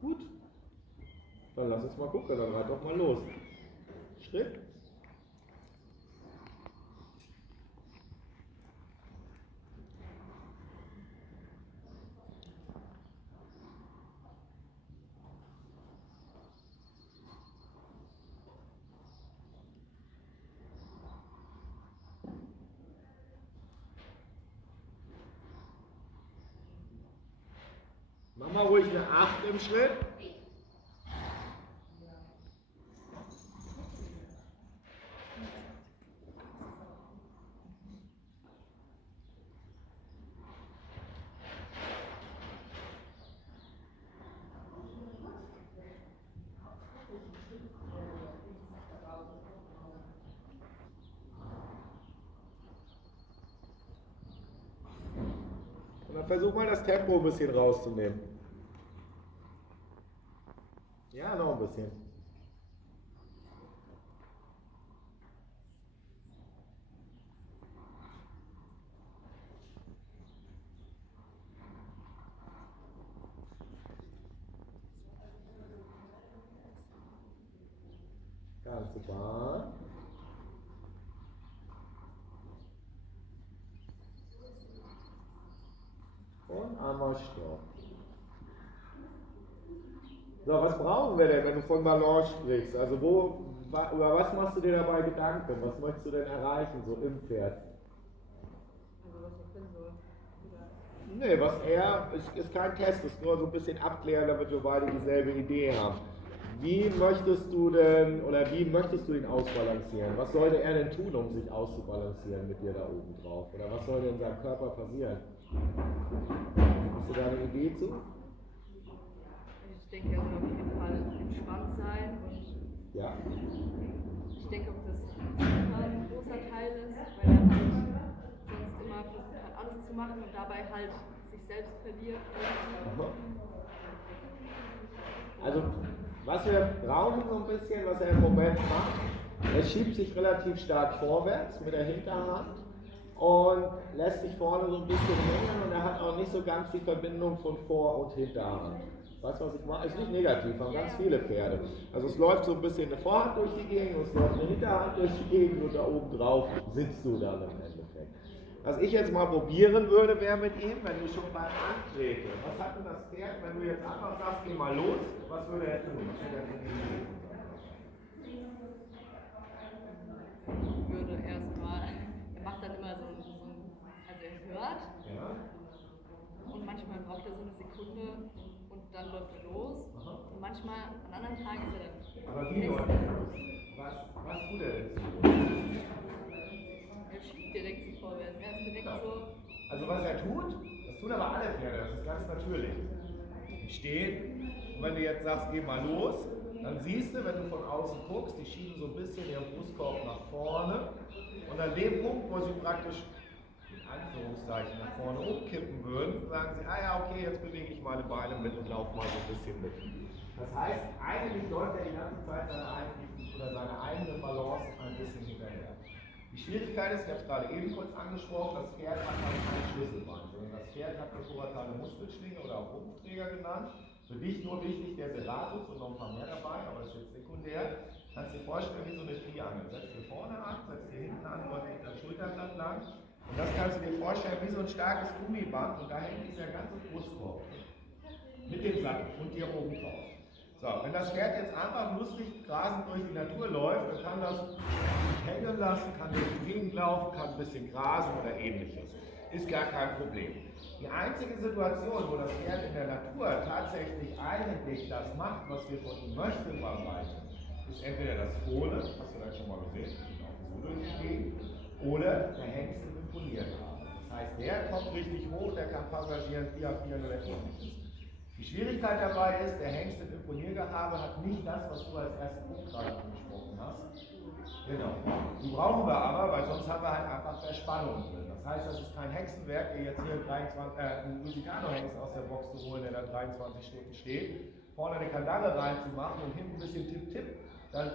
Gut, dann lass uns mal gucken, dann reite doch mal los. Schritt. Mach mal ruhig eine 8 im Schritt. Und dann versuch mal das Tempo ein bisschen rauszunehmen. Ja, noch ein bisschen. Ganz super. Und einmal Stopp. So, was brauchen wir denn, wenn du von Balance sprichst? Also über was machst du dir dabei Gedanken? Was möchtest du denn erreichen, so im Pferd? Also was er können soll. Nee, was er, ist kein Test, ist nur so ein bisschen abklären, damit wir beide dieselbe Idee haben. Wie möchtest du denn, oder wie möchtest du ihn ausbalancieren? Was sollte er denn tun, um sich auszubalancieren mit dir da oben drauf? Oder was sollte in seinem Körper passieren? Hast du da eine Idee zu? Ich denke, er soll auf jeden Fall entspannt sein und Ja. ich denke, ob das ein großer Teil ist, weil er halt sonst immer versucht hat, alles zu machen und dabei halt sich selbst verliert. Aha. Also, was wir brauchen so ein bisschen, was er im Moment macht, er schiebt sich relativ stark vorwärts mit der Hinterhand und lässt sich vorne so ein bisschen hängen und er hat auch nicht so ganz die Verbindung von Vor- und Hinterhand. Weißt du, was ich meine? Ist nicht negativ, haben ganz viele Pferde. Also es läuft so ein bisschen eine Vorhand durch die Gegend und es läuft eine Hinterhand durch die Gegend und da oben drauf sitzt du dann im Endeffekt. Was ich jetzt mal probieren würde, wäre mit ihm, wenn du schon beim Antreten, was hat denn das Pferd, wenn du jetzt einfach sagst, geh mal los, was würde er tun? Was würde er tun? Ich würde erstmal, er macht dann immer also er hört Ja. und manchmal braucht er so eine Sekunde und dann läuft er los. Aha. Und manchmal, an anderen Tagen ist er dann. Aber wie läuft er los? Was tut er denn so? Er schiebt direkt so vorwärts. Er ist direkt so. Also was er tut, das tun aber alle Pferde, das ist ganz natürlich. Die stehen und wenn du jetzt sagst, geh mal los, dann siehst du, wenn du von außen guckst, die schieben so ein bisschen ihren Brustkorb nach vorne und an dem Punkt, wo sie praktisch in Anführungszeichen nach vorne umkippen würden, sagen sie, ah ja, okay, jetzt bewege ich meine Beine mit und laufe mal so ein bisschen mit. Das heißt, eigentlich läuft er die ganze Zeit seine eigene Balance ein bisschen hinterher. Die Schwierigkeit ist, ich habe es gerade eben kurz angesprochen, das Pferd hat halt kein Schlüsselbein, sondern das Pferd hat eine thorakale Muskelschlinge oder auch Rumpfträger genannt. Für dich nur wichtig der Serratus und noch ein paar mehr dabei, aber das ist jetzt sekundär. Kannst dir vorstellen wie so eine Triangel. Setzt dir vorne an, setzt dir hinten an, läuft mit der Schulterblatt lang. Und das kannst du dir vorstellen wie so ein starkes Gummiband und da hängt dieser ganze Brustkorb mit dem Sattel und dir oben drauf. So, wenn das Pferd jetzt einfach lustig grasend durch die Natur läuft, dann kann das hängen lassen, kann durch die Gegend laufen, kann ein bisschen grasen oder ähnliches. Ist gar kein Problem. Die einzige Situation, wo das Pferd in der Natur tatsächlich eigentlich das macht, was wir von ihm möchten beim Reiten, ist entweder das Fohlen, hast du das schon mal gesehen, so durch die Gegend, oder der Hengst im Imponiergraben. Das heißt, der kommt richtig hoch, der kann passagieren, piaffieren oder ähnliches. Die Schwierigkeit dabei ist, der Hengst im Imponiergehabe hat nicht das, was du als ersten Punkt gerade angesprochen hast. Genau. Die brauchen wir aber, weil sonst haben wir halt einfach Verspannung drin. Das heißt, das ist kein Hexenwerk, dir jetzt hier einen Lusitano-Hengst aus der Box zu holen, der dann 23 Stunden steht, vorne eine Kandare reinzumachen und hinten ein bisschen Tipp-Tipp, dann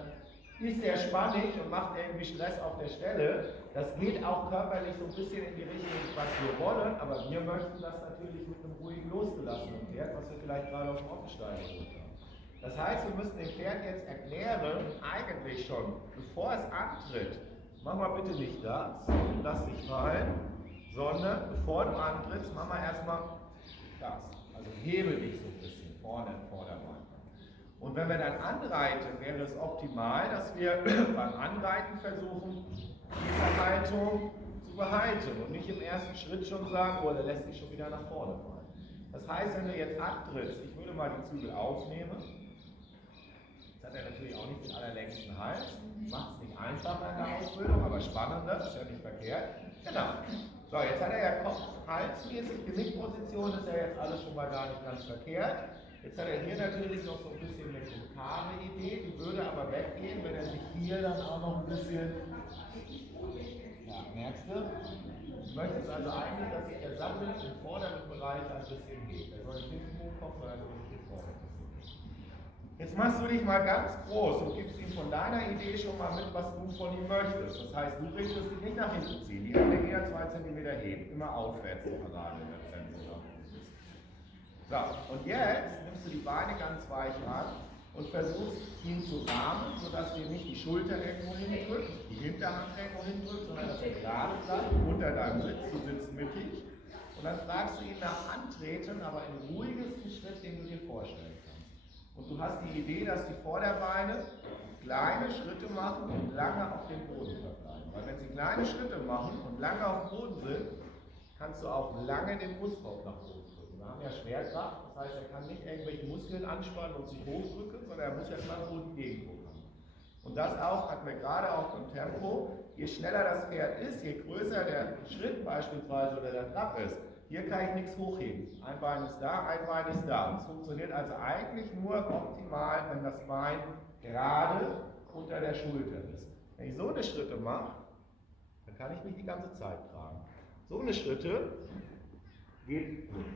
ist sehr spannig und macht irgendwie Stress auf der Stelle. Das geht auch körperlich so ein bisschen in die Richtung, was wir wollen, aber wir möchten das natürlich mit einem ruhigen, losgelassenen Pferd, was wir vielleicht gerade auf dem Offenstein geholt haben. Das heißt, wir müssen dem Pferd jetzt erklären, eigentlich schon, bevor es antritt, mach mal bitte nicht das, lass dich fallen, sondern bevor du antrittst, mach mal erstmal das. Also hebe dich so ein bisschen vorne im Vorderbein. Und wenn wir dann anreiten, wäre es optimal, dass wir beim Anreiten versuchen, diese Haltung zu behalten und nicht im ersten Schritt schon sagen, oh, der lässt sich schon wieder nach vorne fallen. Das heißt, wenn du jetzt antrittst, ich würde mal die Zügel aufnehmen. Jetzt hat er natürlich auch nicht den allerlängsten Hals. Macht es nicht einfacher in der Ausbildung, aber spannender, ist ja nicht verkehrt. Genau. So, jetzt hat er ja Kopf-Halsmäßig, Genickposition ist ja jetzt alles schon mal gar nicht ganz verkehrt. Jetzt hat er hier natürlich noch so ein bisschen eine konkave Idee, die würde aber weggehen, wenn er sich hier dann auch noch ein bisschen, ja, merkst du? Du möchtest also eigentlich, dass sich der Sattel im vorderen Bereich ein bisschen hebt. Er soll nicht hinten hochkommen, sondern er soll nicht hier vorne. Jetzt machst du dich mal ganz groß und gibst ihm von deiner Idee schon mal mit, was du von ihm möchtest. Das heißt, du richtest dich nicht nach hinten ziehen, die Hände eher 2 cm heben, immer aufwärts die Parade in der Zentrum. So, und jetzt nimmst du die Beine ganz weich an und versuchst ihn zu rahmen, sodass dir nicht die Schulter irgendwo hindrückt, die Hinterhand irgendwo hindrückt, sondern dass er gerade bleibt unter deinem Sitz, du sitzt mittig. Und dann fragst du ihn nach Antreten, aber im ruhigesten Schritt, den du dir vorstellen kannst. Und du hast die Idee, dass die Vorderbeine kleine Schritte machen und lange auf dem Boden verbleiben. Weil wenn sie kleine Schritte machen und lange auf dem Boden sind, kannst du auch lange den Brustkorb nach oben drücken. Wir haben ja Schwerkraft, das heißt, er kann nicht irgendwelche Muskeln anspannen und sich hochdrücken, sondern er muss ja mal unten Gegendruck haben. Und das auch, hatten wir gerade auch beim Tempo, je schneller das Pferd ist, je größer der Schritt beispielsweise oder der Trab ist, hier kann ich nichts hochheben. Ein Bein ist da, ein Bein ist da. Es funktioniert also eigentlich nur optimal, wenn das Bein gerade unter der Schulter ist. Wenn ich so eine Schritte mache, dann kann ich mich die ganze Zeit tragen. So eine Schritte geht nicht.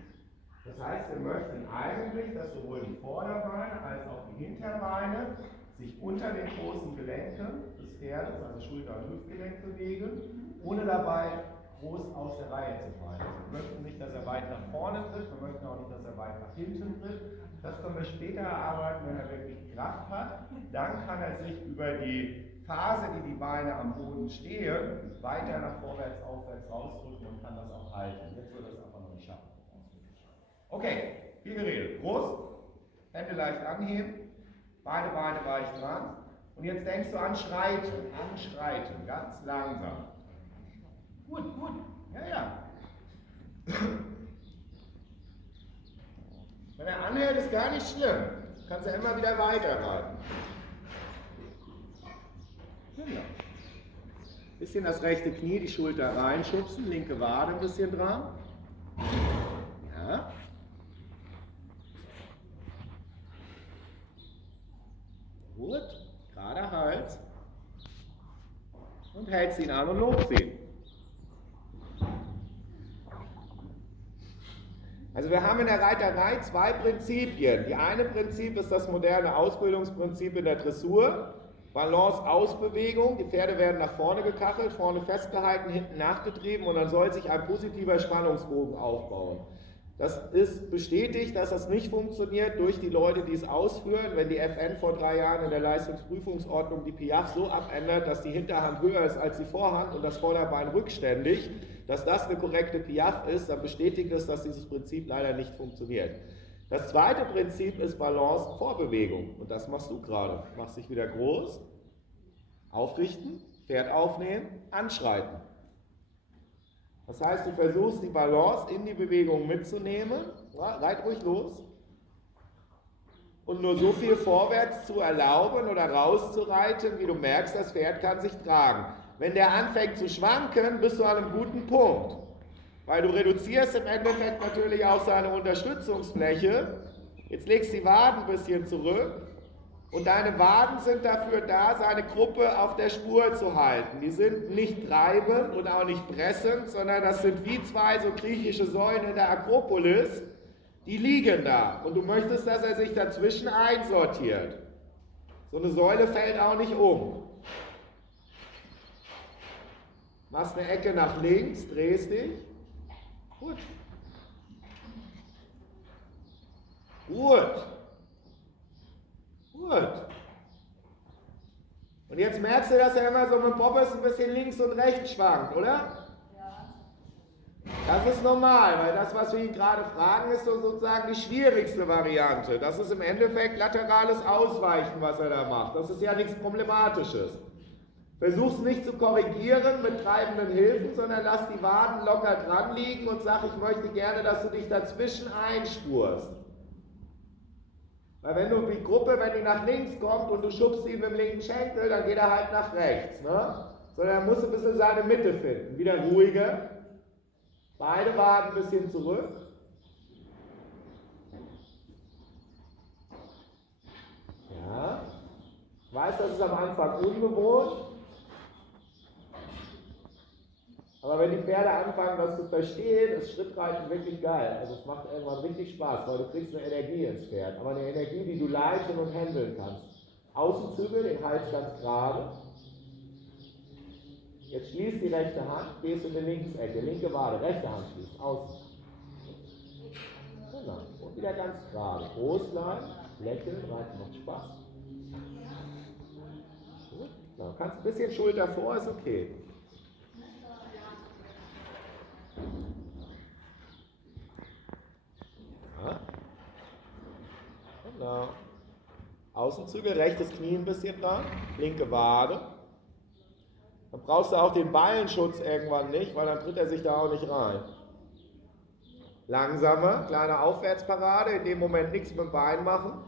Das heißt, wir möchten eigentlich, dass sowohl die Vorderbeine als auch die Hinterbeine sich unter den großen Gelenken des Pferdes, also Schulter- und Hüftgelenk bewegen, ohne dabei groß aus der Reihe zu fallen. Also wir möchten nicht, dass er weit nach vorne tritt, wir möchten auch nicht, dass er weit nach hinten tritt. Das können wir später erarbeiten, wenn er wirklich Kraft hat. Dann kann er sich über die Phase, die die Beine am Boden stehen, weiter nach vorwärts, aufwärts rausdrücken und kann das auch halten. Jetzt wird er es einfach noch nicht schaffen. Okay, viel geredet. Groß, Hände leicht anheben, beide Beine weich dran. Und jetzt denkst du an Schreiten, ganz langsam. Gut, ja, ja. Wenn er anhält, ist gar nicht schlimm. Kannst du immer wieder weiterreiten. Genau. Bisschen das rechte Knie, die Schulter reinschubsen, linke Wade ein bisschen dran. Ja. Gut, gerader Hals. Und hältst ihn an und lobst ihn. Also wir haben in der Reiterei 2 Prinzipien. Die eine Prinzip ist das moderne Ausbildungsprinzip in der Dressur. Balance, Ausbewegung. Die Pferde werden nach vorne gekachelt, vorne festgehalten, hinten nachgetrieben und dann soll sich ein positiver Spannungsbogen aufbauen. Das ist bestätigt, dass das nicht funktioniert durch die Leute, die es ausführen. Wenn die FN vor 3 Jahren in der Leistungsprüfungsordnung die Piaffe so abändert, dass die Hinterhand höher ist als die Vorhand und das Vorderbein rückständig, dass das eine korrekte Piaffe ist, dann bestätigt es, dass dieses Prinzip leider nicht funktioniert. Das zweite Prinzip ist Balance, Vorbewegung. Und das machst du gerade. Du machst dich wieder groß, aufrichten, Pferd aufnehmen, anschreiten. Das heißt, du versuchst die Balance in die Bewegung mitzunehmen. Reit ruhig los. Und nur so viel vorwärts zu erlauben oder rauszureiten, wie du merkst, das Pferd kann sich tragen. Wenn der anfängt zu schwanken, bist du an einem guten Punkt. Weil du reduzierst im Endeffekt natürlich auch seine Unterstützungsfläche. Jetzt legst du die Waden ein bisschen zurück. Und deine Waden sind dafür da, seine Gruppe auf der Spur zu halten. Die sind nicht treibend und auch nicht pressend, sondern das sind wie 2 so griechische Säulen in der Akropolis. Die liegen da. Und du möchtest, dass er sich dazwischen einsortiert. So eine Säule fällt auch nicht um. Machst eine Ecke nach links, drehst dich. Gut. Gut. Gut. Und jetzt merkst du, dass er immer so mit Bobbes ein bisschen links und rechts schwankt, oder? Das ist normal, weil das, was wir ihn gerade fragen, ist so sozusagen die schwierigste Variante. Das ist im Endeffekt laterales Ausweichen, was er da macht. Das ist ja nichts Problematisches. Versuch es nicht zu korrigieren mit treibenden Hilfen, sondern lass die Waden locker dran liegen und sag, ich möchte gerne, dass du dich dazwischen einspurst. Weil wenn du die Gruppe, wenn die nach links kommt und du schubst ihn mit dem linken Schenkel, dann geht er halt nach rechts. Ne? Sondern er muss ein bisschen seine Mitte finden. Wieder ruhiger. Beide Waden ein bisschen zurück. Ja. Ich weiß, das ist am Anfang ungewohnt. Aber wenn die Pferde anfangen, das zu verstehen, ist Schrittreiten wirklich geil. Also es macht irgendwann richtig Spaß, weil du kriegst eine Energie ins Pferd. Aber eine Energie, die du leiten und handeln kannst. Außenzügel, den Hals ganz gerade. Jetzt schließ die rechte Hand, gehst in die Linksecke, linke Wade, rechte Hand schließen, außen. Genau. Und wieder ganz gerade. Groß bleiben, lächeln, reiten macht Spaß. Gut. Genau. Kannst ein bisschen Schulter vor, ist okay. Ja. Genau. Außenzügel, rechtes Knie ein bisschen dran, linke Wade. Dann brauchst du auch den Ballenschutz irgendwann nicht, weil dann tritt er sich da auch nicht rein. Langsamer, kleine Aufwärtsparade, in dem Moment nichts mit dem Bein machen.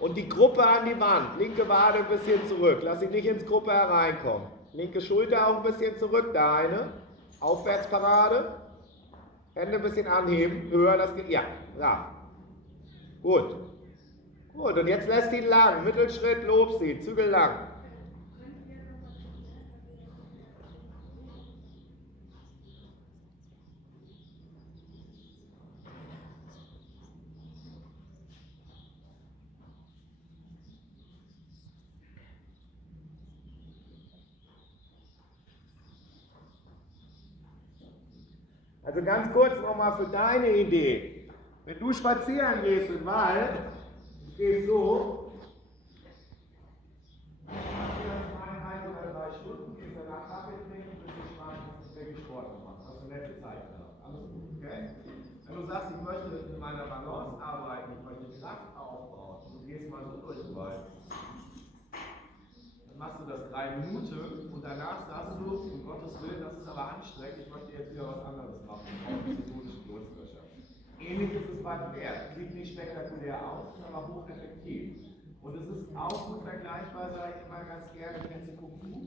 Und die Gruppe an die Wand, linke Wade ein bisschen zurück, lass sie nicht ins Gruppe hereinkommen. Linke Schulter auch ein bisschen zurück, deine. Aufwärtsparade. Hände ein bisschen anheben, höher, das geht, ja, brav. Gut. Gut, und jetzt lässt ihn lang, Mittelschritt, lobst ihn, Zügel lang. Also ganz kurz nochmal für deine Idee. Wenn du spazieren gehst im Wald, gehst so, eineinhalb oder 3 Stunden, gehst danach Kaffee trinken, bis du schreibst, dass du wirklich Sport gemacht hast. Hast du eine nette Zeit gehabt. Alles gut, okay? Wenn du sagst, ich möchte in meiner Balance arbeiten, ich möchte Kraft aufbauen, und du gehst mal so durch den Wald, dann machst du das 3 Minuten und danach sagst du, um Gottes Willen, das ist aber anstrengend, ich möchte jetzt wieder was anderes machen, auch isotonische Geburtslöcher. Ähnlich ist es beim Pferd. Sieht nicht spektakulär aus, ist aber hocheffektiv. Und es ist auch gut vergleichbar, sage ich immer ganz gerne, kennst du Kung Fu?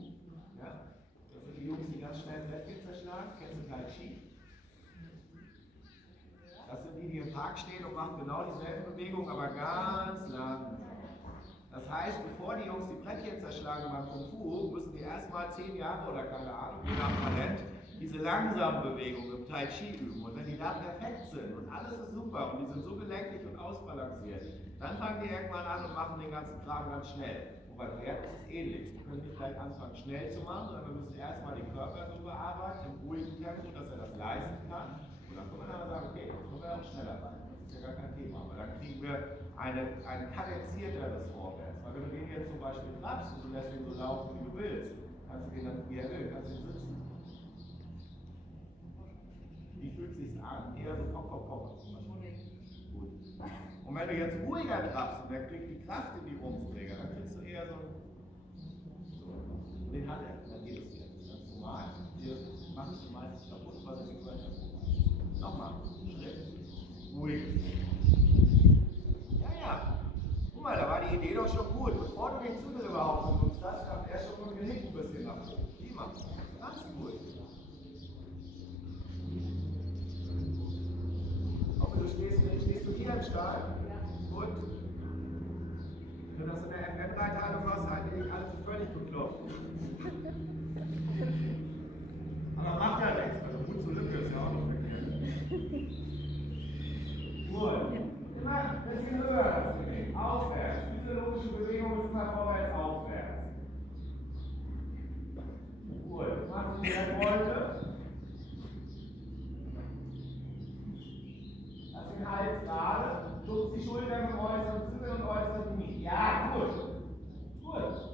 Ja? Das sind die Jungs, die ganz schnell Brettchen zerschlagen. Kennst du Tai Chi? Das sind die im Park stehen und machen genau dieselbe Bewegung, aber ganz lang. Das heißt, bevor die Jungs die Brettchen zerschlagen beim Kung Fu, müssen die erstmal 10 Jahre oder keine Ahnung, je nach Talent, diese langsamen Bewegungen im Tai Chi üben. Und wenn die da perfekt sind und alles ist super und die sind so gelenkig und ausbalanciert, dann fangen die irgendwann an und machen den ganzen Kram ganz schnell. Und beim Pferd ist es ähnlich. Wir können nicht gleich anfangen schnell zu machen, sondern wir müssen erstmal den Körper so bearbeiten, im ruhigen Tempo, dass er das leisten kann. Und dann können wir dann sagen, okay, jetzt können wir auch schneller rein. Das ist ja gar kein Thema. Aber dann kriegen wir ein kadenzierteres Vorwärts. Weil wenn du den jetzt zum Beispiel trabst und du lässt ihn so laufen, wie du willst, kannst du den dann, wie er will, kannst du ihn sitzen. Wie fühlt es sich an? Eher so Kopf. Gut. Und wenn du jetzt ruhiger trabst und der kriegt die Kraft in die Rumpfträger, dann kriegst du eher so den hat er, dann geht es wieder. Ganz normal. Wir machen es meistens kaputt, weil wir die Qualität haben. Nochmal. Schritt. Ruhig. Ja. Guck mal, da war die Idee doch schon gut. Bevor du den Zügel überhaupt benutzt hast, kam er schon mit dem Genick ein bisschen nach oben. Prima. Ganz gut. Stehst du hier im Stall? Gut. Wenn du das in der FN-Reithaltung machst, halten die dich alle für völlig bekloppt. Aber macht ja nichts. Also Mut zur Lücke ist ja auch noch verkehrt. Gut. Immer ein bisschen höher. Hals gerade, schubst die Schultern im äußeren Zügel und äußeren Knie. Ja, gut. Gut.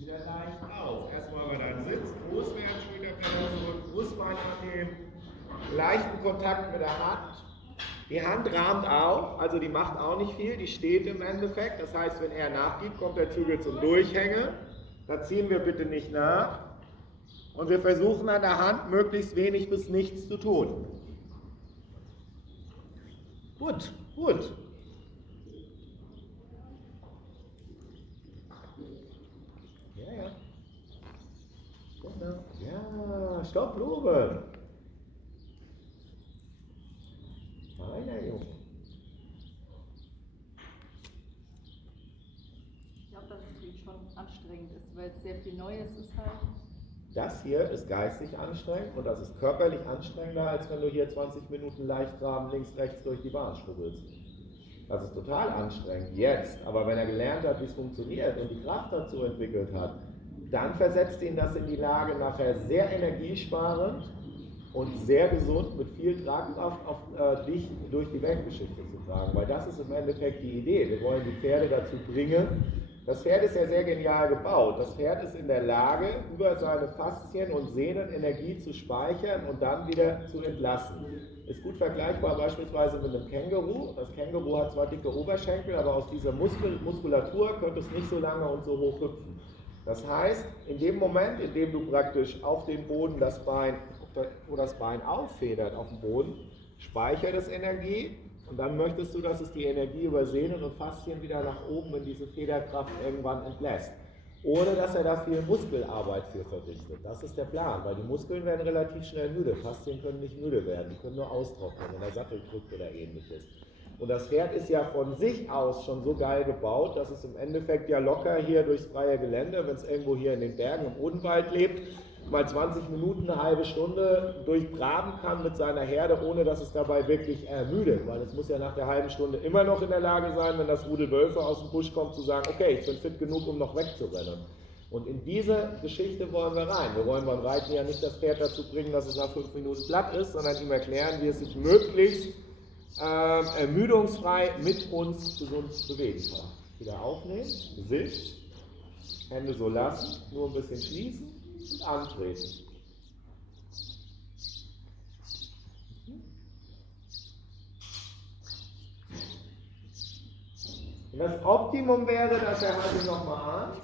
Wieder leicht auf. Erstmal bei deinem Sitz, Brust werden, Schulterkörper zurück, Brustbein annehmen, leichten Kontakt mit der Hand. Die Hand rahmt auch, also die macht auch nicht viel, die steht im Endeffekt. Das heißt, wenn er nachgibt, kommt der Zügel zum Durchhängen. Da ziehen wir bitte nicht nach. Und wir versuchen an der Hand möglichst wenig bis nichts zu tun. Gut, gut. Ja, stopp, Lobe. Meiner Junge. Ich glaube, dass es natürlich schon anstrengend ist, weil es sehr viel Neues ist halt. Das hier ist geistig anstrengend und das ist körperlich anstrengender, als wenn du hier 20 Minuten Leichtrahmen links, rechts durch die Bahn schrubbelst. Das ist total anstrengend jetzt, aber wenn er gelernt hat, wie es funktioniert und die Kraft dazu entwickelt hat, dann versetzt ihn das in die Lage, nachher sehr energiesparend und sehr gesund mit viel Tragkraft auf dich durch die Weltgeschichte zu tragen. Weil das ist im Endeffekt die Idee. Wir wollen die Pferde dazu bringen. Das Pferd ist ja sehr genial gebaut. Das Pferd ist in der Lage, über seine Faszien und Sehnen Energie zu speichern und dann wieder zu entlassen. Ist gut vergleichbar beispielsweise mit einem Känguru. Das Känguru hat zwar dicke Oberschenkel, aber aus dieser Muskulatur könnte es nicht so lange und so hoch hüpfen. Das heißt, in dem Moment, in dem du praktisch auf den Boden das Bein, wo das Bein auffedert auf dem Boden, speichert es Energie und dann möchtest du, dass es die Energie über Sehnen und Faszien wieder nach oben in diese Federkraft irgendwann entlässt. Ohne dass er da viel Muskelarbeit für verrichtet. Das ist der Plan, weil die Muskeln werden relativ schnell müde. Faszien können nicht müde werden, die können nur austrocknen, wenn der Sattel drückt oder ähnliches. Und das Pferd ist ja von sich aus schon so geil gebaut, dass es im Endeffekt ja locker hier durchs freie Gelände, wenn es irgendwo hier in den Bergen im Odenwald lebt, mal 20 Minuten, eine halbe Stunde durchgraben kann mit seiner Herde, ohne dass es dabei wirklich ermüdet. Weil es muss ja nach der halben Stunde immer noch in der Lage sein, wenn das Rudel Wölfe aus dem Busch kommt, zu sagen, okay, ich bin fit genug, um noch wegzurennen. Und in diese Geschichte wollen wir rein. Wir wollen beim Reiten ja nicht das Pferd dazu bringen, dass es nach 5 Minuten platt ist, sondern ihm erklären, wie es sich möglichst ermüdungsfrei mit uns gesund bewegen kann. Wieder aufnehmen, Sitz, Hände so lassen, nur ein bisschen schließen und antreten. Und das Optimum wäre, dass er halt nochmal an,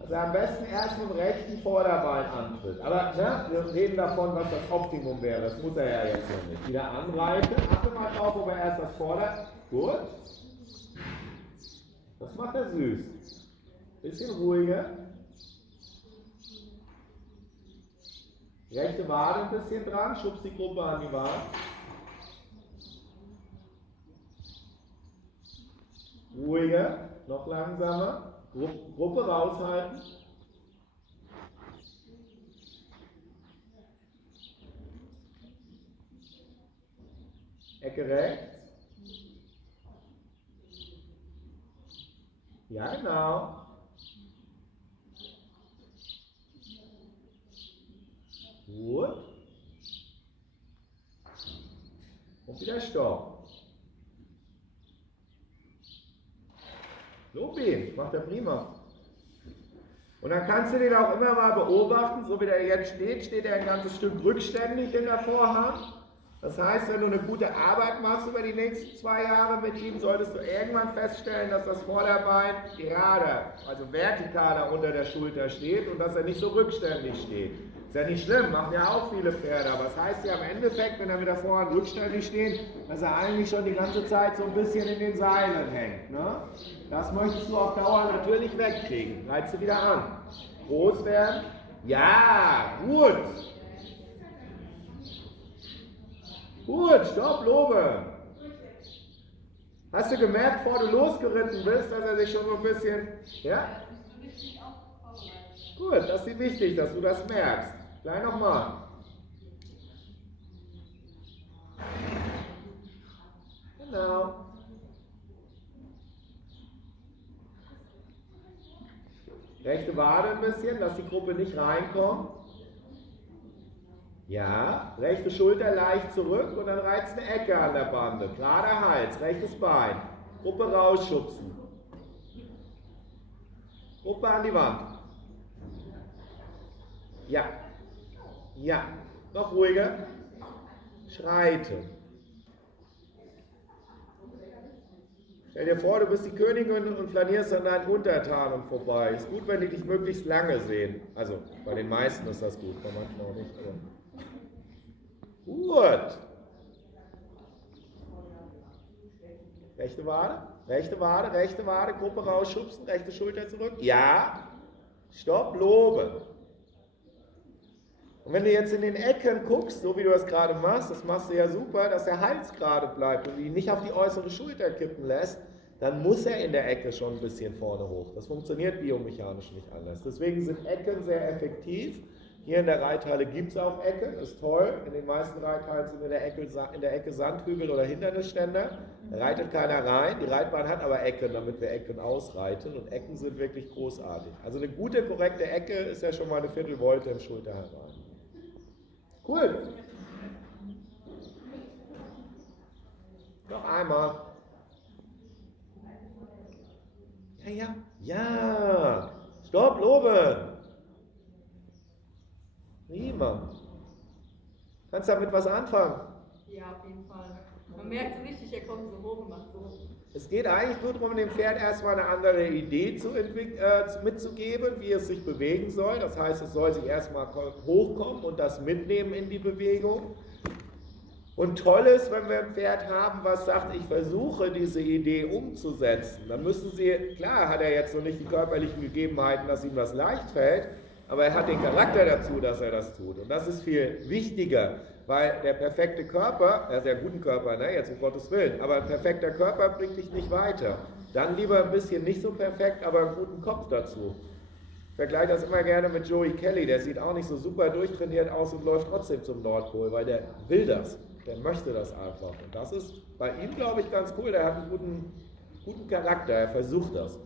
dass er am besten erst mit dem rechten Vorderbein antritt. Aber ne, wir reden davon, was das Optimum wäre. Das muss er ja jetzt noch nicht. Wieder anreiten. Achte mal drauf, ob er erst das Vorder... Gut. Das macht er süß. Bisschen ruhiger. Rechte Wade ein bisschen dran. Schubst die Gruppe an die Wade. Ruhiger. Noch langsamer. Gruppe raushalten. Ecke rechts. Ja, genau. Gut. Und wieder Stopp. Lobi, macht er prima. Und dann kannst du den auch immer mal beobachten, so wie der jetzt steht, steht er ein ganzes Stück rückständig in der Vorhand. Das heißt, wenn du eine gute Arbeit machst über die nächsten 2 Jahre mit ihm, solltest du irgendwann feststellen, dass das Vorderbein gerade, also vertikaler unter der Schulter steht und dass er nicht so rückständig steht. Ist ja nicht schlimm, machen ja auch viele Pferde, aber das heißt ja im Endeffekt, wenn er mit der Vorhand rückständig steht, dass er eigentlich schon die ganze Zeit so ein bisschen in den Seilen hängt. Ne? Das möchtest du auf Dauer natürlich wegkriegen. Reizt du wieder an. Groß werden. Ja, gut. Gut, stopp, Lobe. Hast du gemerkt, bevor du losgeritten bist, dass er sich schon so ein bisschen, ja? Gut, das ist wichtig, dass du das merkst. Gleich nochmal. Genau. Rechte Wade ein bisschen, dass die Gruppe nicht reinkommt. Ja, rechte Schulter leicht zurück und dann reizt eine Ecke an der Bande. Gerader Hals, rechtes Bein. Gruppe rausschubsen. Gruppe an die Wand. Ja. Ja. Noch ruhiger. Schreite. Stell dir vor, du bist die Königin und flanierst an deinen Untertanen vorbei. Ist gut, wenn die dich möglichst lange sehen. Also bei den meisten ist das gut, bei manchen auch nicht. Gut. Rechte Wade, rechte Wade, rechte Wade, Gruppe rausschubsen, rechte Schulter zurück. Ja. Stopp, Lobe. Und wenn du jetzt in den Ecken guckst, so wie du das gerade machst, das machst du ja super, dass der Hals gerade bleibt und ihn nicht auf die äußere Schulter kippen lässt, dann muss er in der Ecke schon ein bisschen vorne hoch. Das funktioniert biomechanisch nicht anders. Deswegen sind Ecken sehr effektiv. Hier in der Reithalle gibt es auch Ecken, ist toll. In den meisten Reithallen sind in der Ecke Sandhügel oder Hindernisständer. Da reitet keiner rein. Die Reitbahn hat aber Ecken, damit wir Ecken ausreiten. Und Ecken sind wirklich großartig. Also eine gute, korrekte Ecke ist ja schon mal eine Viertelvolte im Schulterhalt rein. Cool. Noch einmal. Ja, ja. Ja. Stopp, Lobe. Prima. Kannst du damit was anfangen? Ja, auf jeden Fall. Man merkt so richtig, er kommt so hoch und macht so. Es geht eigentlich nur darum, dem Pferd erstmal eine andere Idee mitzugeben, wie es sich bewegen soll. Das heißt, es soll sich erstmal hochkommen und das mitnehmen in die Bewegung. Und toll ist, wenn wir ein Pferd haben, was sagt, ich versuche diese Idee umzusetzen. Dann müssen Sie, klar hat er jetzt noch nicht die körperlichen Gegebenheiten, dass ihm das leicht fällt, aber er hat den Charakter dazu, dass er das tut. Und das ist viel wichtiger, weil der perfekte Körper, er ist ja ein guter Körper, ne? Jetzt um Gottes Willen, aber ein perfekter Körper bringt dich nicht weiter. Dann lieber ein bisschen nicht so perfekt, aber einen guten Kopf dazu. Ich vergleiche das immer gerne mit Joey Kelly, der sieht auch nicht so super durchtrainiert aus und läuft trotzdem zum Nordpol, weil der will das, der möchte das einfach. Und das ist bei ihm, glaube ich, ganz cool, der hat einen guten Charakter, er versucht das.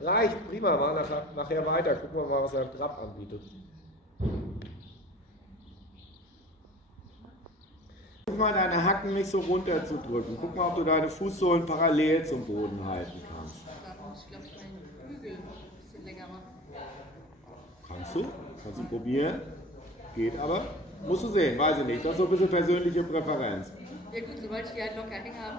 Reicht, prima, mal nachher weiter, gucken wir mal, was er im Trab anbietet. Guck mal, deine Hacken nicht so runter zu drücken. Guck mal, ob du deine Fußsohlen parallel zum Boden halten kannst. Ich glaube, meinen Bügel ein bisschen länger machen. Kannst du probieren. Geht aber. Musst du sehen, weiß ich nicht. Das ist so ein bisschen persönliche Präferenz. Ja gut, sobald ich die halt locker hänge habe,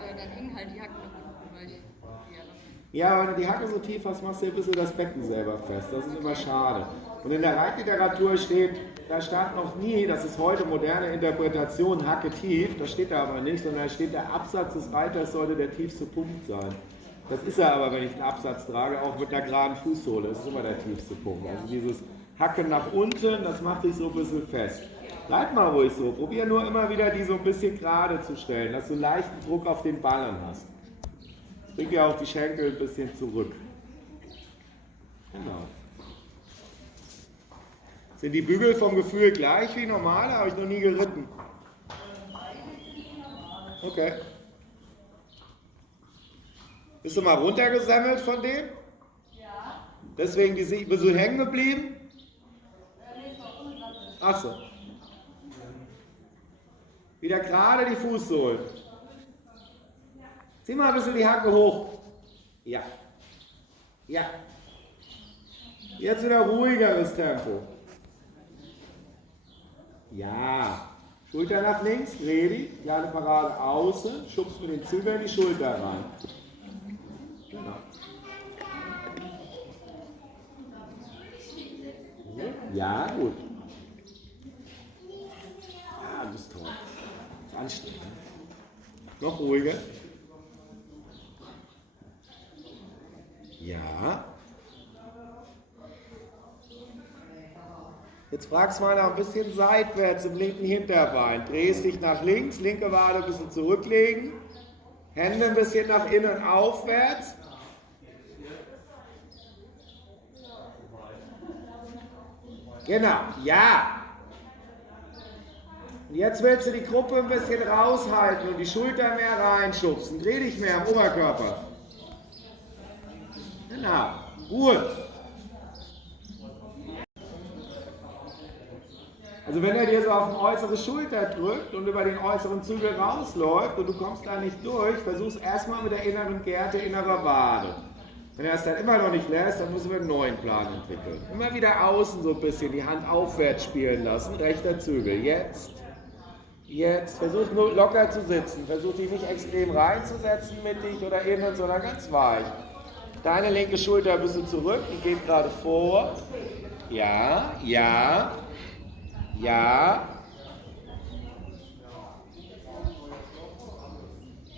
dann hängen halt die Hacken nach unten, weil ich die ja locker. Ja, wenn du die Hacke so tief hast, machst du ein bisschen das Becken selber fest. Das ist immer schade. Und in der Reitliteratur steht, da stand noch nie, das ist heute moderne Interpretation, Hacke tief, das steht da aber nicht, sondern da steht, der Absatz des Reiters sollte der tiefste Punkt sein. Das ist er aber, wenn ich den Absatz trage, auch mit einer geraden Fußsohle, das ist immer der tiefste Punkt. Also dieses Hacken nach unten, das macht sich so ein bisschen fest. Bleib mal ruhig so, probier nur immer wieder die so ein bisschen gerade zu stellen, dass du leichten Druck auf den Ballen hast. Bring dir auch die Schenkel ein bisschen zurück. Genau. Sind die Bügel vom Gefühl gleich wie normal? Habe ich noch nie geritten. Okay. Bist du mal runtergesammelt von dem? Ja. Deswegen bist du hängen geblieben? Ach so. Wieder gerade die Fußsohlen. Zieh mal ein bisschen die Hacke hoch. Ja. Ja. Jetzt wieder ruhigeres Tempo. Ja. Schulter nach links, dreh die, kleine Parade außen, schubst mit den Zügeln die Schulter rein. Genau. Ja, gut. Ja, das ist toll. Das ist anstrengend. Noch ruhiger. Ja. Jetzt fragst du mal noch ein bisschen seitwärts im linken Hinterbein. Drehst dich nach links, linke Wade ein bisschen zurücklegen. Hände ein bisschen nach innen aufwärts. Genau, ja. Und jetzt willst du die Gruppe ein bisschen raushalten und die Schulter mehr reinschubsen. Dreh dich mehr am Oberkörper. Genau, gut. Also wenn er dir so auf die äußere Schulter drückt und über den äußeren Zügel rausläuft und du kommst da nicht durch, versuch's erstmal mit der inneren Gerte innerer Wade. Wenn er es dann immer noch nicht lässt, dann müssen wir einen neuen Plan entwickeln. Immer wieder außen so ein bisschen die Hand aufwärts spielen lassen, rechter Zügel. Jetzt, versuch nur locker zu sitzen, versuch dich nicht extrem reinzusetzen mittig oder innen, sondern ganz weich. Deine linke Schulter ein bisschen zurück, die geht gerade vor. Ja, ja. Ja.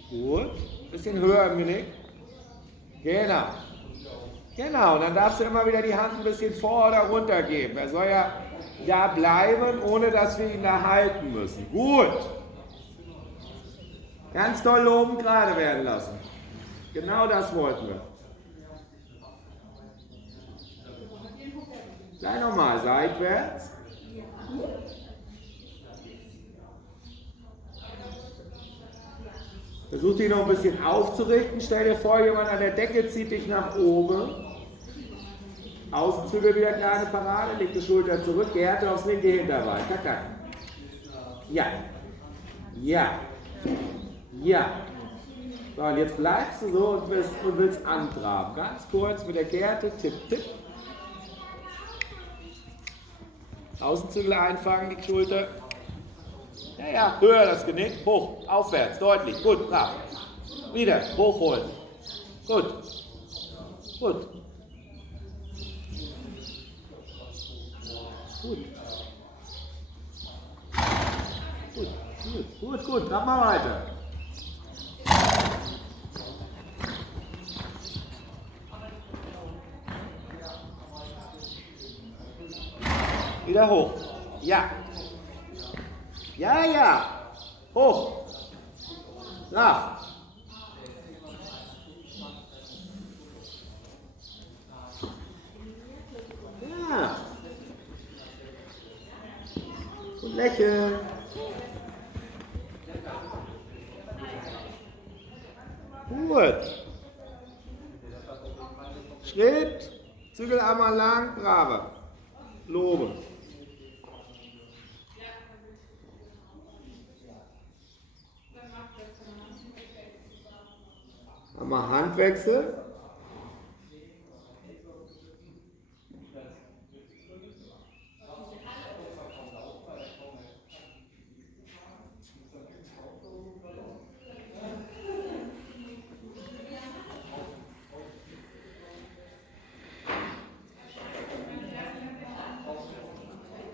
Gut. Bisschen höher im Genick. Genau. Genau. Und dann darfst du immer wieder die Hand ein bisschen vor oder runter geben. Er soll ja da bleiben, ohne dass wir ihn da halten müssen. Gut. Ganz doll oben gerade werden lassen. Genau das wollten wir. Gleich nochmal seitwärts. Versuch dich noch ein bisschen aufzurichten. Stell dir vor, jemand an der Decke zieht dich nach oben. Außenzügel wieder kleine Parade, linke Schulter zurück, Gerte aufs linke Hinterbein. Tack. Ja. Ja. Ja. So, und jetzt bleibst du so und willst antraben. Ganz kurz mit der Gerte, tipp, tipp. Außenzügel einfangen, die Schulter. Ja, höher das Genick, hoch, aufwärts, deutlich, gut, brav. Wieder, hochholen. Gut. Gut. Gut. Gut, mach mal weiter. Wieder hoch. Ja. Ja. Hoch. Brav. Ja. Und lächeln. Gut. Schritt. Zügel einmal lang. Bravo. Loben. Einmal Handwechsel.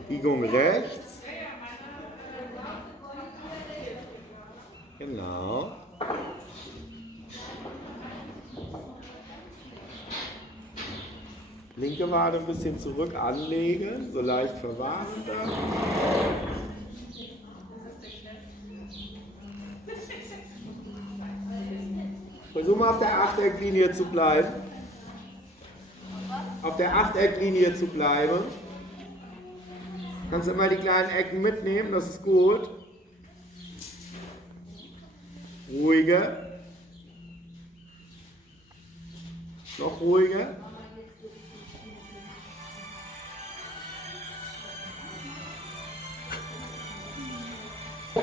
Biegung rechts. Genau. Linke Wade ein bisschen zurück anlegen, so leicht verwahren dann. Versuch mal auf der Achtecklinie zu bleiben. Auf der Achtecklinie zu bleiben. Kannst immer die kleinen Ecken mitnehmen, das ist gut. Ruhiger. Noch ruhiger.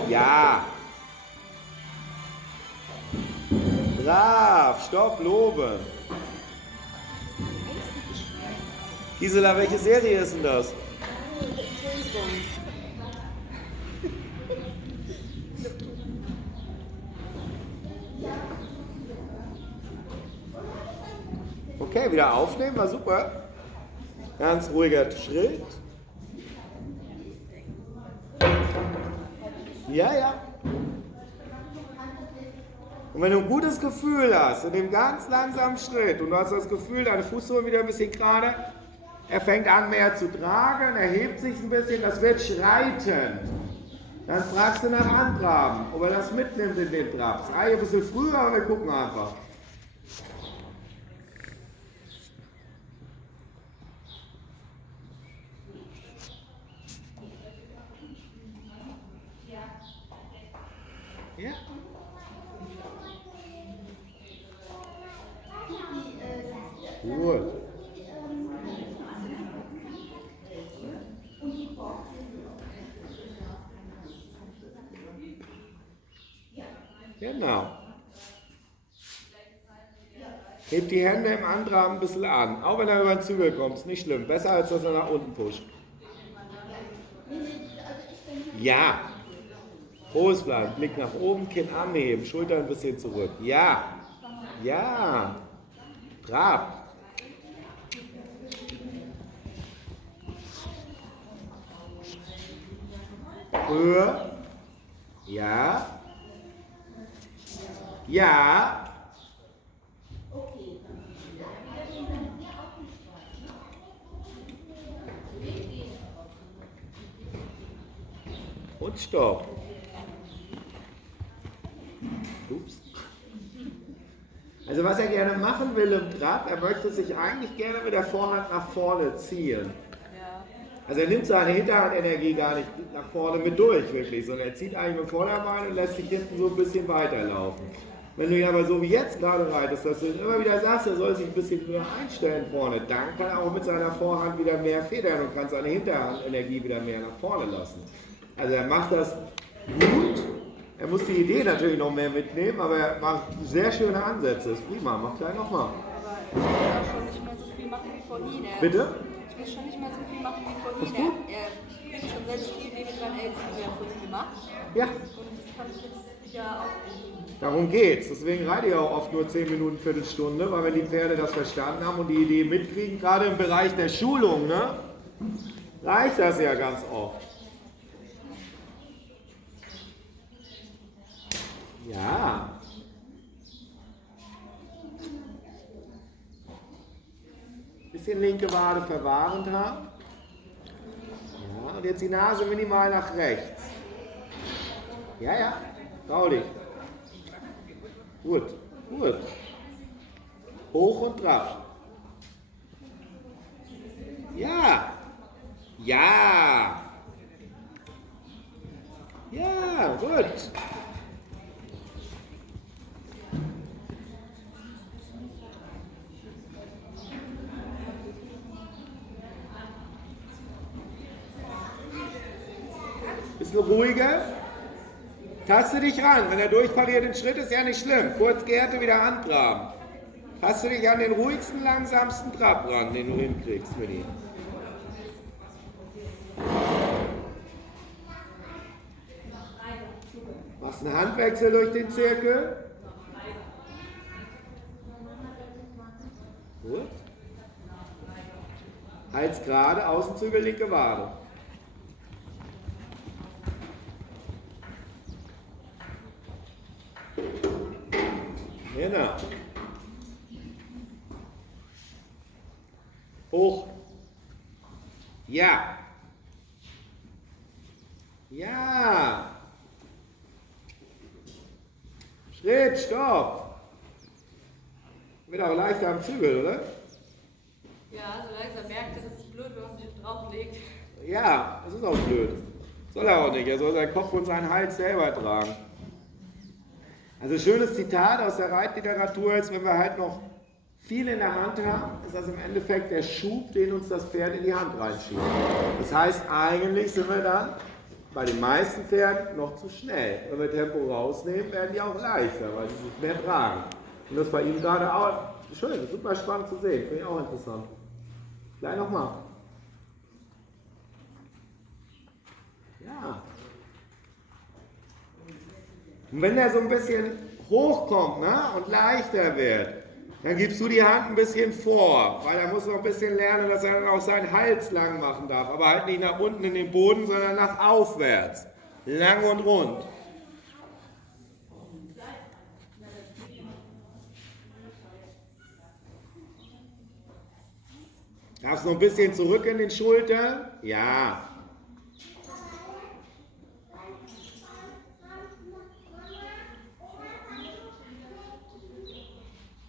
Ja. Brav. Stopp, loben. Gisela, welche Serie ist denn das? Okay, wieder aufnehmen, war super. Ganz ruhiger Schritt. Ja. Und wenn du ein gutes Gefühl hast, in dem ganz langsamen Schritt, und du hast das Gefühl, deine Fußsohlen wieder ein bisschen gerade, Er fängt an mehr zu tragen, er hebt sich ein bisschen, das wird schreitend. Dann fragst du nach Antraben, ob er das mitnimmt in den Trab. Das reicht ein bisschen früher, aber wir gucken einfach. Ja? Gut. Genau. Heb die Hände im Antraben ein bisschen an. Auch wenn er über den Zügel kommt, ist nicht schlimm. Besser als dass er nach unten pusht. Ja. Groß bleiben, Blick nach oben, Kinn anheben, Schulter ein bisschen zurück. Ja. Ja. Trab. Höher. Ja. Ja. Und Stopp. Ups. Also was er gerne machen will im Trab, er möchte sich eigentlich gerne mit der Vorhand nach vorne ziehen. Also er nimmt seine Hinterhandenergie gar nicht nach vorne mit durch, wirklich, sondern er zieht eigentlich mit Vorderbein und lässt sich hinten so ein bisschen weiterlaufen. Wenn du ihn aber so wie jetzt gerade reitest, dass du immer wieder sagst, er soll sich ein bisschen höher einstellen vorne, dann kann er auch mit seiner Vorhand wieder mehr federn und kann seine Hinterhandenergie wieder mehr nach vorne lassen. Also er macht das gut. Er muss die Idee natürlich noch mehr mitnehmen, aber er macht sehr schöne Ansätze. Das ist prima, mach gleich nochmal. Aber ich will auch schon nicht mehr so viel machen wie vorhin. Bitte? Ich will schon nicht mehr so viel machen wie vorhin. Er bringt schon selbst viel wie mit seinen Eltern, die er vorhin gemacht. Ja. Und das kann ich jetzt wieder aufnehmen. Darum geht's. Deswegen reite ich auch oft nur 10 Minuten, Viertelstunde, weil wenn die Pferde das verstanden haben und die Idee mitkriegen, gerade im Bereich der Schulung, ne, reicht das ja ganz oft. Ja. Bisschen linke Wade verwahrend haben. Ja, und jetzt die Nase minimal nach rechts. Ja, ja, trau dich. Gut, gut. Hoch und Trab. Ja. Ja. Ja, gut. Bisschen ruhiger. Taste dich ran. Wenn er durchpariert den Schritt, ist ja nicht schlimm. Kurz Gerte wieder antraben. Taste dich an den ruhigsten, langsamsten Trab ran, den du hinkriegst mit ihm. Machst einen Handwechsel durch den Zirkel. Gut. Hals gerade, Außenzügel, linke Wade. Genau. Hoch. Ja. Ja. Schritt, Stopp. Wird auch leichter am Zügel, oder? Ja, so langsam merkt er, das ist blöd, wenn man sich drauflegt. Ja, das ist auch blöd. Soll er auch nicht. Er soll seinen Kopf und seinen Hals selber tragen. Also schönes Zitat aus der Reitliteratur ist, wenn wir halt noch viel in der Hand haben, ist das im Endeffekt der Schub, den uns das Pferd in die Hand reinschiebt. Das heißt, eigentlich sind wir dann bei den meisten Pferden noch zu schnell. Wenn wir Tempo rausnehmen, werden die auch leichter, weil sie sich mehr tragen. Und das bei ihm gerade auch, schön, das ist super spannend zu sehen, finde ich auch interessant. Gleich nochmal. Ja. Und wenn der so ein bisschen hochkommt, ne, und leichter wird, dann gibst du die Hand ein bisschen vor, weil er muss noch ein bisschen lernen, dass er dann auch seinen Hals lang machen darf. Aber halt nicht nach unten in den Boden, sondern nach aufwärts. Lang und rund. Darfst noch ein bisschen zurück in den Schultern? Ja.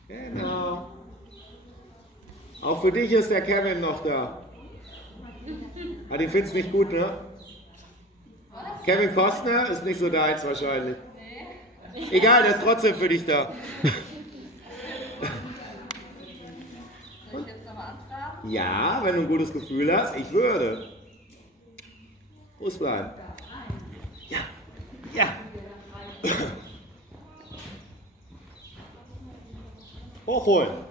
Genau. Auch für dich ist der Kevin noch da. Ah, den findest du nicht gut, ne? Was? Kevin Costner ist nicht so deins wahrscheinlich. Nee. Egal, der ist trotzdem für dich da. Soll ich jetzt nochmal anfragen? Ja, wenn du ein gutes Gefühl hast, ich würde. Ruhig bleiben. Ja, ja. Hochholen.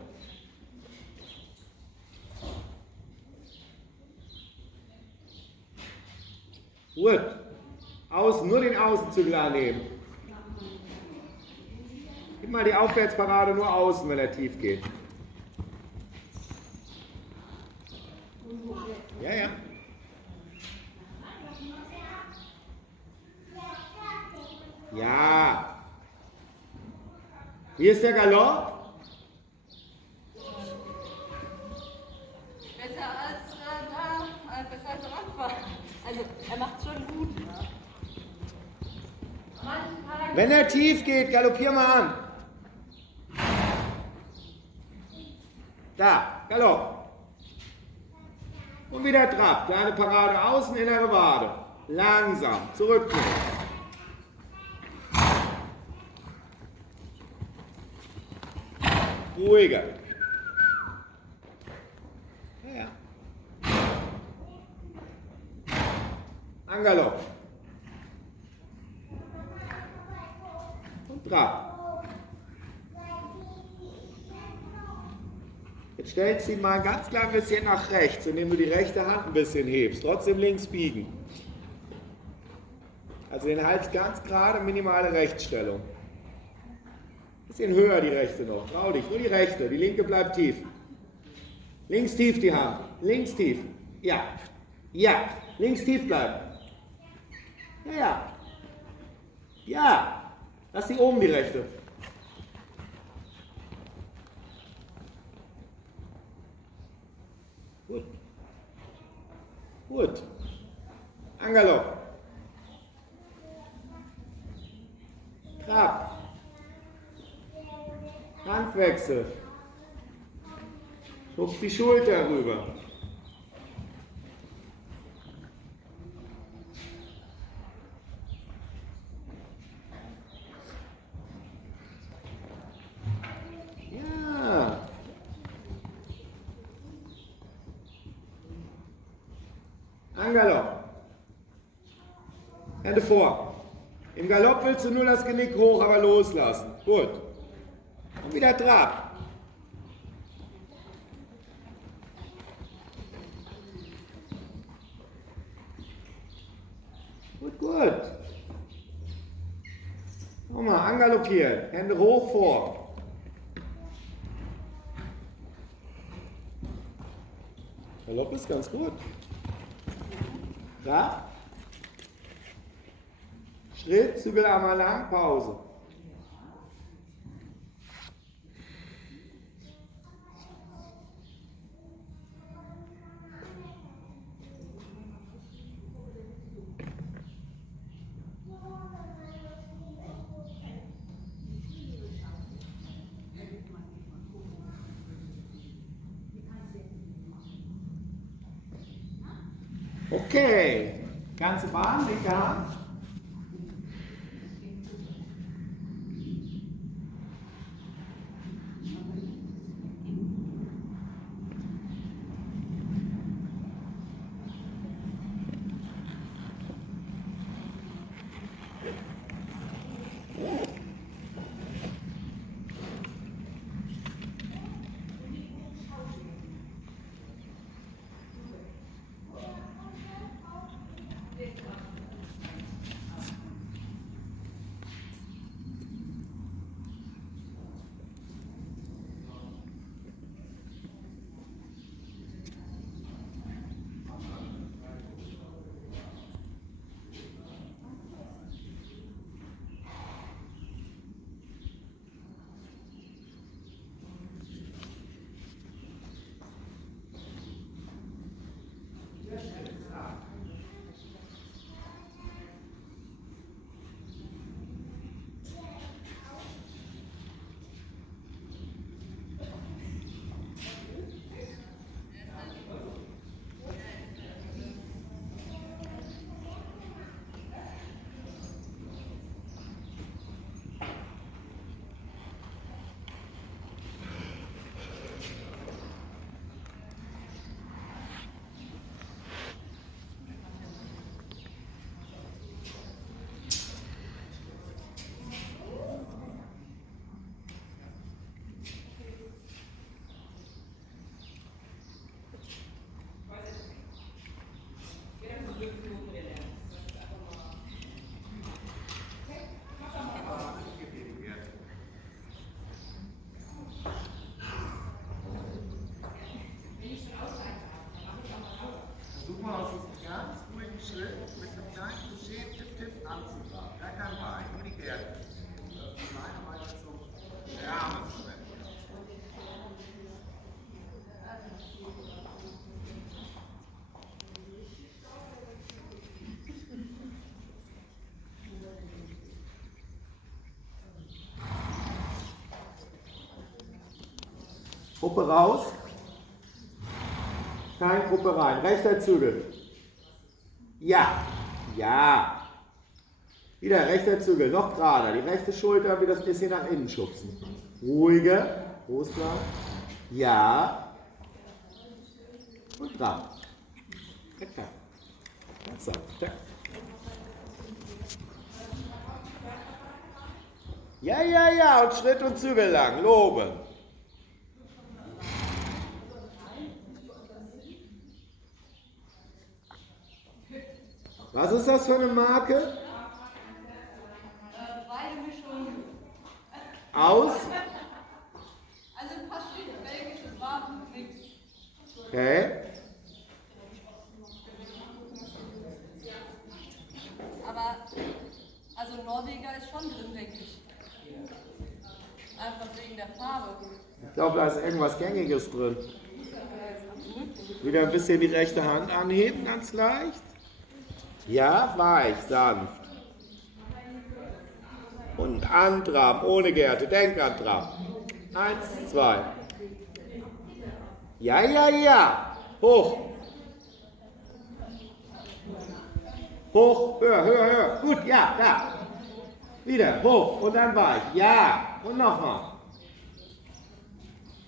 Gut. Außen, nur den Außenzügel annehmen. Gib mal die Aufwärtsparade nur außen, wenn er tief geht. Ja, ja. Ja. Hier ist der Galopp. Besser als am Anfang. Also, er macht schon gut. Ja. Wenn er tief geht, galoppier mal an. Da, Galopp. Und wieder Trab. Kleine Parade außen, innere Wade. Langsam, zurücknehmen. Ruhiger. Ja. Angalopp. Und Trab. Jetzt stellst du ihn mal ein ganz klein bisschen nach rechts, indem du die rechte Hand ein bisschen hebst. Trotzdem links biegen. Also den Hals ganz gerade, minimale Rechtsstellung. Bisschen höher die rechte noch. Trau dich, nur die rechte. Die linke bleibt tief. Links tief die Hand. Links tief. Ja. Ja. Links tief bleiben. Ja, ja. Ja. Lass die oben, die rechte. Gut. Gut. Angalopp. Trab. Handwechsel. Schubst die Schulter rüber. Ja. Angalopp. Hände vor. Im Galopp willst du nur das Genick hoch, aber loslassen. Gut. Und wieder Trab. Gut, gut. Nochmal, angaloppieren. Hände hoch vor. Galopp ist ganz gut. Da. Schritt, Zügelarme lang, Pause. Okay, ganze Bahn, linke Hand. aus diesem ganz ruhigen Schritt mit einem kleinen Touché, Tipp anzufangen. Gar kein Bein, nur die Gerte. Kleiner weiter zum Rahmen zu wenden. Gruppe raus. Kein Gruppe rein. Rechter Zügel. Ja. Ja. Wieder rechter Zügel. Noch gerader. Die rechte Schulter wieder ein bisschen nach innen schubsen. Ruhige. Brustlauf. Ja. Und dran. So. Ja, ja, ja. Und Schritt und Zügel lang. Loben. Was ist das für eine Marke? Weidemischung. Aus? Also fast wie belgisches Wabenmix. Okay. Aber, also Norweger ist schon drin, denke ich. Einfach wegen der Farbe. Ich glaube, da ist irgendwas Gängiges drin. Wieder ein bisschen die rechte Hand anheben, ganz leicht. Ja, weich, sanft. Und antraben, ohne Gerte, denk an Traben. 1, 2. Ja, ja, ja. Hoch. Hoch, höher, höher, höher. Gut, ja, da. Wieder, hoch und dann weich. Ja, und nochmal.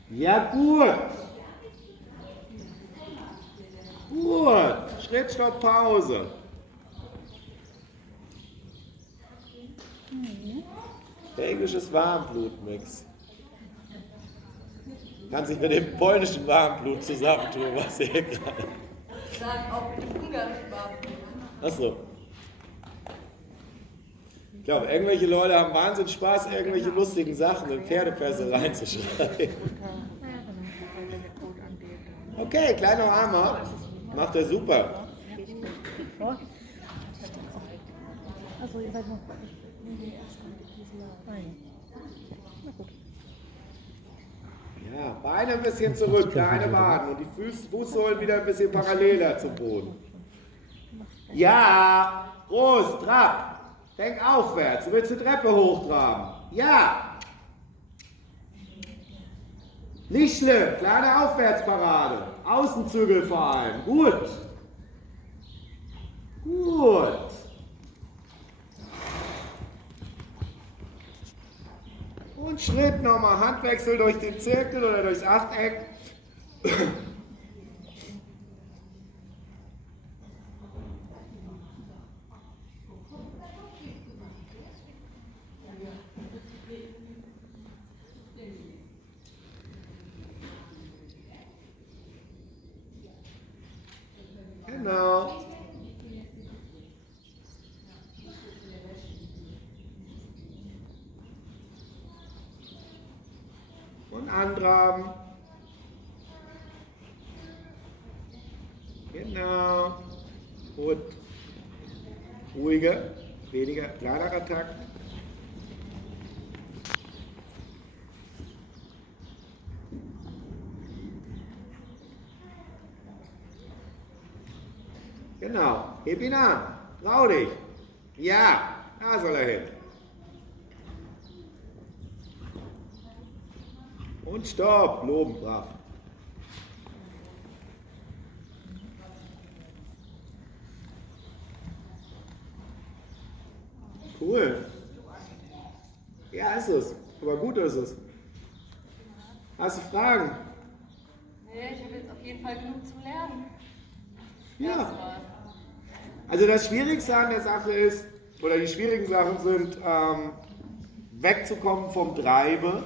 Ja, gut. Gut. Schritt, Stopp, Pause. Belgisches Warmblutmix. Kann sich mit dem polnischen Warmblut zusammentun, was ihr gerade. Sagen auch mit dem ungarischen Wabenmix. Achso. Ich glaube, irgendwelche Leute haben wahnsinnig Spaß, irgendwelche lustigen Sachen in Pferdepässe reinzuschreiben. Okay, kleiner Hammer. Macht er super. Also, ihr seid noch. Ja, Beine ein bisschen zurück, kleine Waden und die Fußsohlen wieder ein bisschen paralleler zum Boden. Ja, Prost, Trab. Denk aufwärts, du willst die Treppe hochtraben. Ja. Nicht schlimm, kleine Aufwärtsparade. Außenzügel vor allem. Gut. Gut. Und Schritt nochmal, Handwechsel durch den Zirkel oder durchs Achteck. Genau. Und antraben. Genau. Gut. Ruhiger, weniger, kleinerer Takt. Genau. Heb ihn an. Trau dich. Ja, da soll er hin. Und stopp. Loben, brav. Cool. Ja, ist es. Aber gut ist es. Hast du Fragen? Nee, ich habe jetzt auf jeden Fall genug zum Lernen. Ja. Erstmal. Also das Schwierigste an der Sache ist, oder die schwierigen Sachen sind, wegzukommen vom Treibe.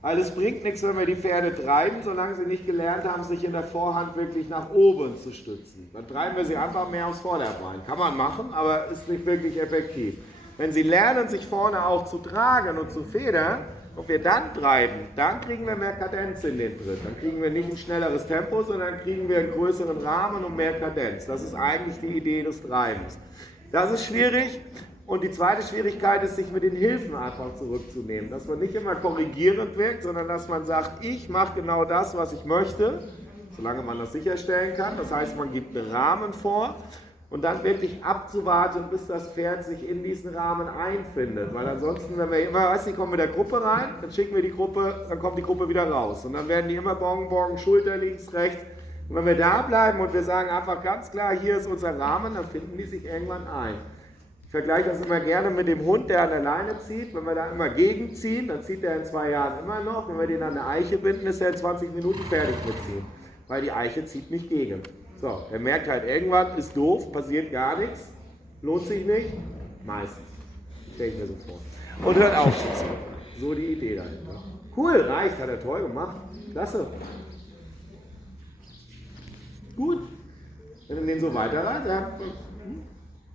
Weil es bringt nichts, wenn wir die Pferde treiben, solange sie nicht gelernt haben, sich in der Vorhand wirklich nach oben zu stützen. Dann treiben wir sie einfach mehr aufs Vorderbein. Kann man machen, aber ist nicht wirklich effektiv. Wenn sie lernen, sich vorne auch zu tragen und zu federn und wir dann treiben, dann kriegen wir mehr Kadenz in den Tritt. Dann kriegen wir nicht ein schnelleres Tempo, sondern kriegen wir einen größeren Rahmen und mehr Kadenz. Das ist eigentlich die Idee des Treibens. Das ist schwierig. Und die zweite Schwierigkeit ist, sich mit den Hilfen einfach zurückzunehmen. Dass man nicht immer korrigierend wirkt, sondern dass man sagt, ich mache genau das, was ich möchte, solange man das sicherstellen kann. Das heißt, man gibt einen Rahmen vor und dann wirklich abzuwarten, bis das Pferd sich in diesen Rahmen einfindet. Weil ansonsten, wenn wir immer, weißt du, die kommen mit der Gruppe rein, dann schicken wir die Gruppe, dann kommt die Gruppe wieder raus. Und dann werden die immer Bong, Schulter links, rechts. Und wenn wir da bleiben und wir sagen einfach ganz klar, hier ist unser Rahmen, dann finden die sich irgendwann ein. Ich vergleiche das immer gerne mit dem Hund, der an der Leine zieht. Wenn wir da immer gegenziehen, dann zieht er in 2 Jahren immer noch. Wenn wir den an eine Eiche binden, ist er in 20 Minuten fertig mitziehen. Weil die Eiche zieht nicht gegen. So, er merkt halt, irgendwann ist doof, passiert gar nichts, lohnt sich nicht, meistens. Stell ich mir so vor. Und hört auf zu ziehen. So die Idee dahinter. Cool, reicht, hat er toll gemacht. Klasse. Gut. Wenn du den so weiterreißt, ja,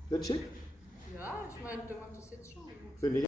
wird schick. Ja, ich meine, der macht das jetzt schon. Finde ich.